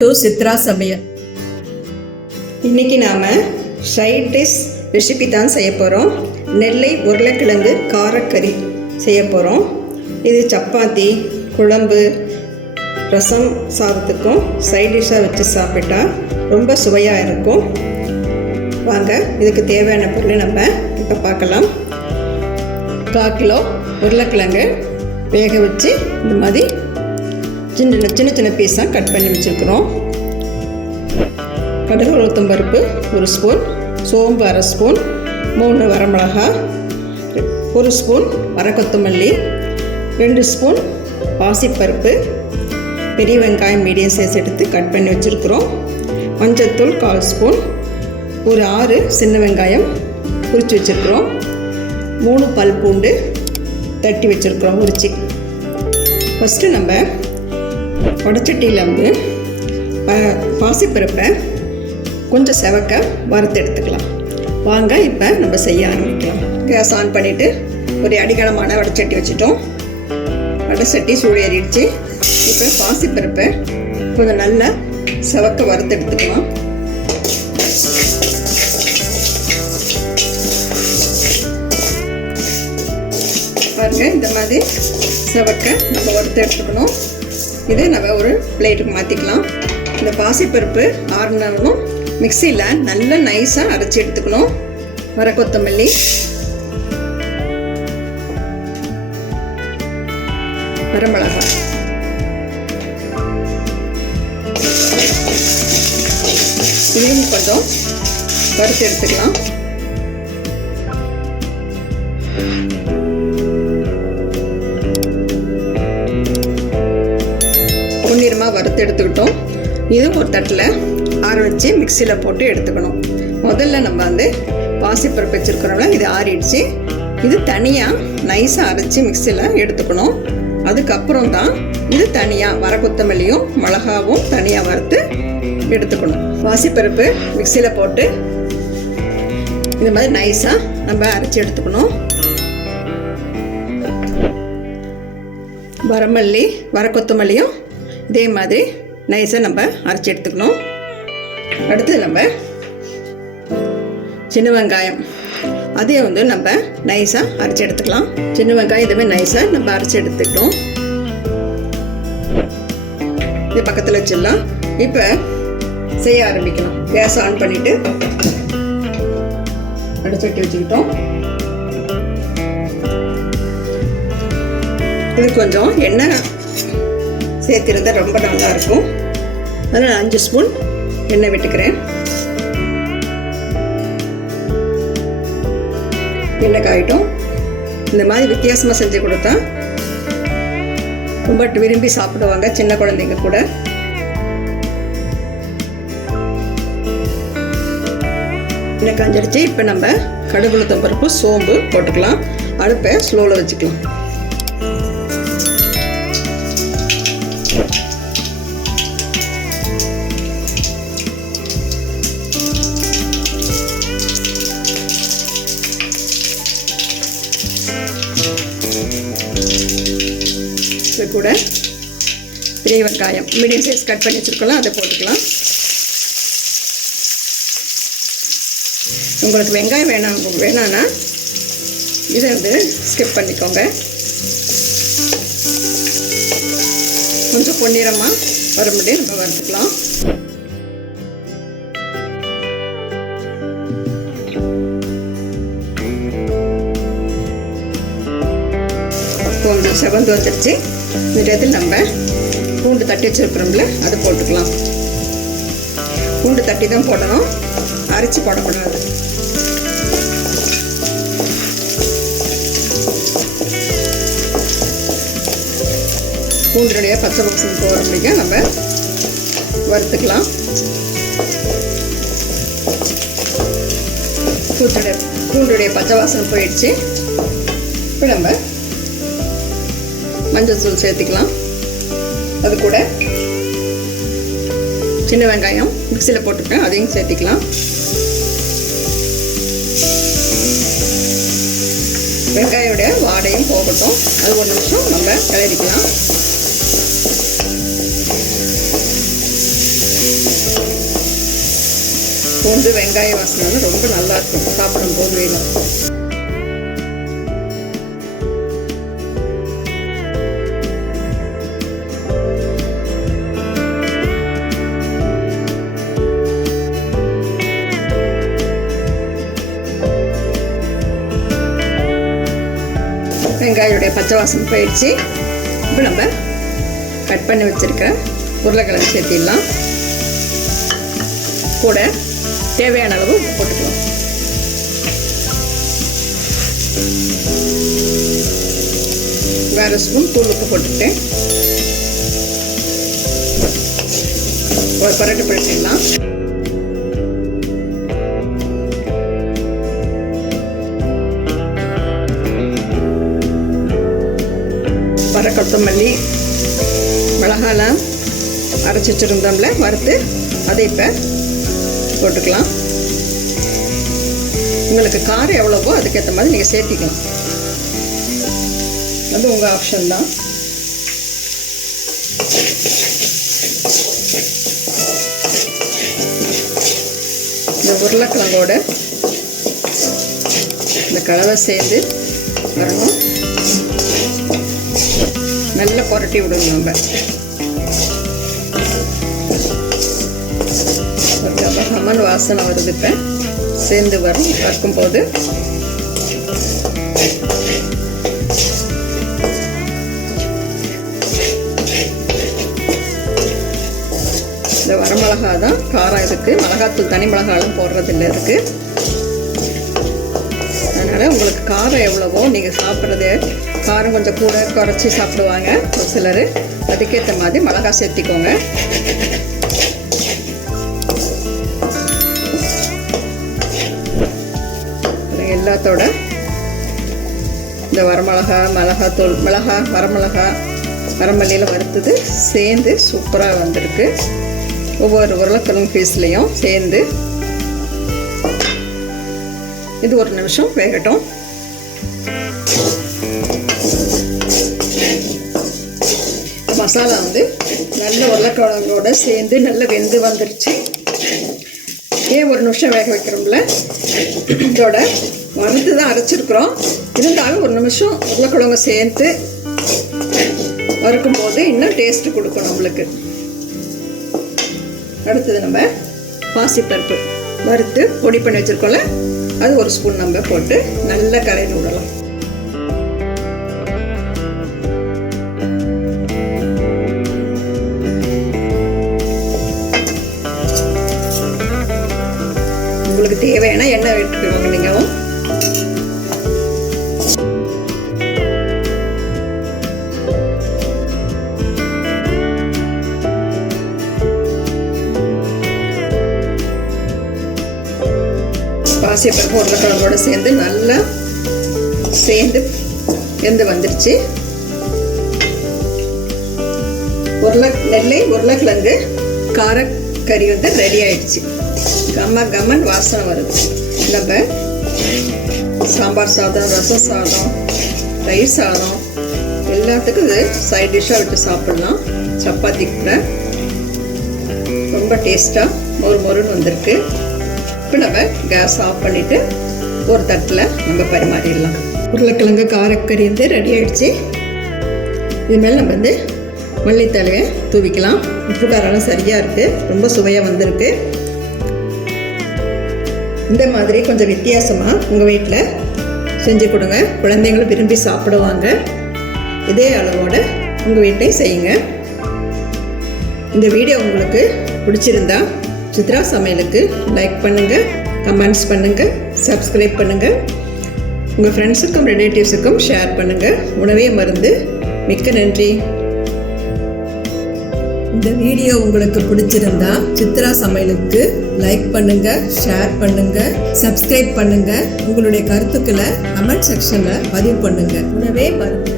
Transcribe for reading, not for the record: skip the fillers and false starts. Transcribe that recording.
சித்ரா சமையல். இன்றைக்கி நாம் ஃப்ரைட் ரைஸ் ரெசிபி தான் செய்ய போகிறோம். நெல்லை உருளைக்கிழங்கு காரக்கறி செய்ய போகிறோம். இது சப்பாத்தி, குழம்பு, ரசம் சாதத்துக்கும் சைட் டிஷ்ஷாக வச்சு சாப்பிட்டா ரொம்ப சுவையாக இருக்கும். வாங்க, இதுக்கு தேவையான பொருள் நம்ம இப்போ பார்க்கலாம். 1/4 கிலோ உருளைக்கிழங்கு வேக வச்சு இந்த மாதிரி சின்ன சின்ன பீஸாக கட் பண்ணி வச்சுருக்குறோம். கடுகு உளுத்தம் பருப்பு 1 ஸ்பூன், சோம்பு 1/2 ஸ்பூன், 3 வரமிளகாய், 1 ஸ்பூன் வரக்கொத்தமல்லி, 2 ஸ்பூன் பாசிப்பருப்பு, பெரிய வெங்காயம் மீடியம் சைஸ் எடுத்து கட் பண்ணி வச்சுருக்குறோம். மஞ்சள்தூள் 1/4 ஸ்பூன், ஒரு 6 சின்ன வெங்காயம் உரித்து வச்சுருக்குறோம். 3 பல் பூண்டு தட்டி வச்சுருக்குறோம் உரித்து. ஃபஸ்ட்டு நம்ம வடச்சட்டியில் வந்து பாசிப்பருப்பை கொஞ்சம் செவக்க வறுத்து எடுத்துக்கலாம். வாங்க, இப்போ நம்ம செய்ய ஆரம்பிக்கலாம். கேஸ் ஆன் பண்ணிவிட்டு ஒரு அடிகனமான வடச்சட்டி வச்சுட்டோம். வடச்சட்டி சூடு ஏறிடுச்சு. இப்போ பாசிப்பருப்பை கொஞ்சம் நல்லா செவக்க வறுத்து எடுத்துக்கலாம். பாருங்கள், இந்த மாதிரி செவக்க நம்ம வறுத்து எடுத்துக்கணும். இதை நம்ம ஒரு பிளேட்டுக்கு மாற்றிக்கலாம். இந்த பாசிப்பருப்பு ஆறுனாலும் மிக்சியில் நல்லா நைஸாக அரைச்சி எடுத்துக்கணும். வரக்கொத்தமல்லி, வரமிளகாய், இதையும் கொஞ்சம் வறுத்து எடுத்துக்கலாம். பொன்னிறமாக வறுத்து எடுத்துக்கிட்டோம். இது ஒரு தட்டில் ஆற வச்சு மிக்சியில் போட்டு எடுத்துக்கணும். முதல்ல நம்ம வந்து பாசிப்பருப்பு வச்சுருக்கிறோம்ல, இது ஆறிடுச்சு. இது தனியாக நைஸாக அரைச்சி மிக்சியில் எடுத்துக்கணும். அதுக்கப்புறம் தான் இது தனியாக வரக்கொத்தமல்லியும் மிளகாவும் தனியாக வறுத்து எடுத்துக்கணும். பாசிப்பருப்பு மிக்சியில் போட்டு இந்த மாதிரி நைஸாக நம்ம அரைச்சி எடுத்துக்கணும். வரமல்லி, வரக்கொத்தமல்லியும் இதே மாதிரி நைஸாக நம்ம அரைச்சி எடுத்துக்கணும். அடுத்தது நம்ம சின்ன வெங்காயம், அதையும் வந்து நம்ம நைஸாக அரைச்சி எடுத்துக்கலாம். சின்ன வெங்காயம் இதுவே நைஸாக நம்ம அரைச்சி எடுத்துக்கிட்டோம். இது பக்கத்தில் வச்சிடலாம். இப்போ செய்ய ஆரம்பிக்கலாம். கேஸ் ஆன் பண்ணிவிட்டு அடைச்சட்டி வச்சுக்கிட்டோம். இது கொஞ்சம் எண்ணெய் சேர்த்திருந்தால் ரொம்ப நல்லா இருக்கும். அதனால் 5 ஸ்பூன் எண்ணெய் விட்டுக்கிறேன். எண்ணெய் காயிட்டும். இந்த மாதிரி வித்தியாசமாக செஞ்சு கொடுத்தா ரொம்ப விரும்பி சாப்பிடுவாங்க சின்ன குழந்தைங்க கூட. எண்ணெய் காஞ்சிடுச்சு. இப்போ நம்ம கடுகு உளுத்தம் பருப்பு, சோம்பு போட்டுக்கலாம். அடுப்பை ஸ்லோவில் வச்சுக்கலாம். இது கூட பெரிய வெங்காயம் மீடியம் சைஸ் கட் பண்ணி வச்சுருக்கலாம், அதை போட்டுக்கலாம். உங்களுக்கு வெங்காயம் வேணான்னா இதை வந்து ஸ்கிப் பண்ணிக்கோங்க. கொஞ்சம் பொன்னிறமாக வர முடியும் நம்ம வறுத்துக்கலாம். கொஞ்சம் செவந்து வந்துடுச்சு. இந்த இடத்துல நம்ம பூண்டு தட்டி வச்சுருக்கிறோம்ல, அதை போட்டுக்கலாம். பூண்டு தட்டி தான் போடணும், அரைச்சி போடக்கூடாது. பூண்டுடைய பச்சை வாசனை போகிற முடியும் நம்ம வறுத்துக்கலாம். பூண்டுடைய பச்சை வாசனை போயிடுச்சு. இப்போ நம்ம மஞ்சள் தூள் சேர்த்துக்கலாம். அது கூட சின்ன வெங்காயம் மிக்சியில் போட்டுருக்கேன், அதையும் சேர்த்துக்கலாம். வெங்காயோடைய வாடையும் போகட்டும். அது 1 நிமிஷம் நம்ம கிளறிக்கலாம். பூண்டு வெங்காய வாசனை ரொம்ப நல்லாயிருக்கும் சாப்பிடும்போது வேணும். வெங்காயோடைய பச்சை வாசனை போயிடுச்சு. இப்போ நம்ம கட் பண்ணி வச்சுருக்க உருளைக்கிழங்கு சேர்த்திடலாம். கூட தேவையான அளவு போட்டுக்கலாம். வேறு ஸ்பூன் தூள் உப்பு போட்டுக்கிட்டேன். ஒரு பரட்டு படுத்திடலாம். வர கொத்தமல்லி மிளகாலாம் அரைச்சி வச்சுருந்தோம்ல வறுத்து அதை இப்போ போட்டுக்கலாம். உங்களுக்கு காரம் எவ்வளவோ அதுக்கேற்ற மாதிரி நீங்கள் சேர்த்திக்கலாம். அது உங்கள் ஆப்ஷன் தான். இந்த உருளைக்கிழங்கோட இந்த கலவை சேர்ந்து வரணும். நல்லா புரட்டி விடணும். நம்ம ஒரு கமன் வாசனை வருது. இப்போ சேர்ந்து வரும். வறுக்கும்போது இந்த வரமிளகா தான் காரம் இதுக்கு. மிளகாத்தூள் தனி மிளகாலாம் போடுறதில்லை இதுக்கு. அதனால் உங்களுக்கு காரம் எவ்வளவோ நீங்கள் சாப்பிட்றது காரம் கொஞ்சம் கூட குறைச்சி சாப்பிடுவாங்க ஒரு சிலர். அதுக்கேற்ற மாதிரி மிளகா சேர்த்திக்கோங்க. எல்லாத்தோட இந்த வரமிளகா மிளகாத்தூள் வரமிளகா வரமல்லியில் வறுத்தது சேர்ந்து சூப்பராக வந்திருக்கு. ஒவ்வொரு உருளைக்கிழங்கு பீஸ்லேயும் சேர்ந்து இது ஒரு நிமிஷம் வேகட்டும். மசாலா நல்ல உருளைக்கிழங்கோட சேர்ந்து நல்ல வெந்து வந்துருச்சு. ஏன் ஒரு நிமிஷம் வேக வைக்கிறோம்ல, இதோட வறுத்து தான் அரைச்சிருக்கிறோம். இருந்தாலும் ஒரு நிமிஷம் உருளைக்கிழங்கு சேர்த்து வறுக்கும்போது இன்னும் டேஸ்ட்டு கொடுக்கும் நம்மளுக்கு. அடுத்தது நம்ம பாசிப்பருப்பு வறுத்து பொடி பண்ணி வச்சுருக்கோம்ல, அது ஒரு ஸ்பூன் நம்ம போட்டு நல்லா கலந்து விடலாம். உங்களுக்கு தேவையான எண்ணெய் எடுத்துக்கோங்க. நீங்கள் பாசிப்பருப்பு உருளைக்கிழங்கோட சேர்ந்து நல்லா சேர்ந்து வெந்து வந்துடுச்சு. நெல்லை உருளைக்கிழங்கு காரக்கறி ரெடி ஆயிடுச்சு. கமன் வாசனை வருது. நம்ம சாம்பார் சாதம், ரசம் சாதம், தயிர் சாதம் எல்லாத்துக்கும் இது சைட் டிஷ்ஷாக விட்டு சாப்பிட்லாம். சப்பாத்தி கூட ரொம்ப டேஸ்ட்டாக மொறுன்னு வந்திருக்கு. இப்போ நம்ம கேஸ் ஆஃப் பண்ணிவிட்டு ஒரு தட்டில் நம்ம பரிமாறிடலாம். உருளைக்கிழங்கு காரக்கறி ரெடி ஆகிடுச்சு. இதுமாரி நம்ம மல்லித்தலையை தூவிக்கலாம். உப்பு காரம் சரியாக இருக்குது. ரொம்ப சுவையாக வந்திருக்கு. இந்த மாதிரி கொஞ்சம் வித்தியாசமாக உங்கள் வீட்டில் செஞ்சு கொடுங்க. குழந்தைங்களும் விரும்பி சாப்பிடுவாங்க. இதே அளவோடு உங்கள் வீட்டையும் செய்யுங்க. இந்த வீடியோ உங்களுக்கு பிடிச்சிருந்தா சித்ரா சமையலுக்கு லைக் பண்ணுங்கள், கமெண்ட்ஸ் பண்ணுங்கள், சப்ஸ்கிரைப் பண்ணுங்கள். உங்கள் ஃப்ரெண்ட்ஸுக்கும் ரிலேட்டிவ்ஸுக்கும் ஷேர் பண்ணுங்கள். உணவே மருந்து. மிக்க நன்றி. இந்த வீடியோ உங்களுக்கு பிடிச்சிருந்தா சித்ரா சமையலுக்கு லைக் பண்ணுங்க, ஷேர் பண்ணுங்க, சப்ஸ்கிரைப் பண்ணுங்க. உங்களுடைய கருத்துக்களை கமெண்ட் செக்ஷன்ல பதிவு பண்ணுங்க. உணவே மருந்து.